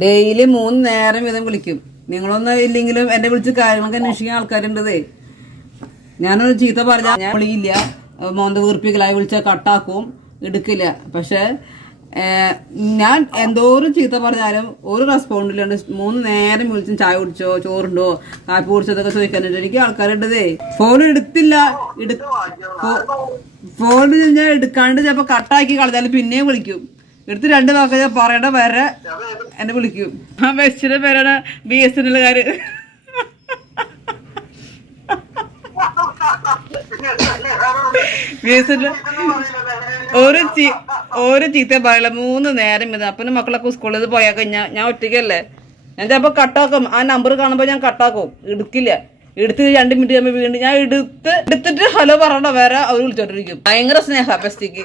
Daily 3 നേരം വീതം വിളിക്കും. നിങ്ങളൊന്നും ഇല്ലെങ്കിലും എന്നെ വിളിച്ച് കാര്യങ്ങളൊക്കെ അന്വേഷിക്കുന്ന ആൾക്കാരുണ്ടതേ. ഞാനൊരു ചീത്ത പറഞ്ഞാൽ ഞാൻ വിളിയില്ല, മോന്ത വീർപ്പിക്കലായി വിളിച്ചാൽ കട്ടാക്കും, എടുക്കില്ല. പക്ഷെ ഞാൻ എന്തോരം ചീത്ത പറഞ്ഞാലും ഒരു റെസ്പോണ്ടില്ലാണ്ട് 3 നേരം വിളിച്ചും ചായ കുടിച്ചോ, ചോറുണ്ടോ, കാപ്പി കുടിച്ചതൊക്കെ ചോദിക്കാനുണ്ട്. എനിക്ക് ആൾക്കാരുണ്ടതേ. ഫോൺ എടുത്തില്ല, ഫോൺ ഞാൻ എടുക്കാണ്ട് ചിലപ്പോൾ കട്ടാക്കി കളഞ്ഞാലും പിന്നെയും വിളിക്കും. എടുത്ത് 2 വാക്ക് ഞാൻ പറയണ വരെ എന്നെ വിളിക്കും. ആ ബെസ്റ്റിന്റെ പേരാണ് BSNL. ഒരു ചീത്ത പറയില്ല 3 നേരം ഇത്. അപ്പം മക്കളൊക്കെ സ്കൂളിൽ പോയാൽ കഴിഞ്ഞാൽ ഞാൻ ഒറ്റയ്ക്കല്ലേ, ഞാൻ ചിലപ്പോൾ കട്ടാക്കും. ആ നമ്പർ കാണുമ്പോൾ ഞാൻ കട്ടാക്കും, എടുക്കില്ല. എടുത്ത് 2 മിനിറ്റ് കഴിയുമ്പോൾ വീണ്ടും ഞാൻ എടുത്തിട്ട് ഹലോ പറയണ വരെ അവർ വിളിച്ചോണ്ടിരിക്കും. ഭയങ്കര സ്നേഹ ബെസ്റ്റിക്ക്.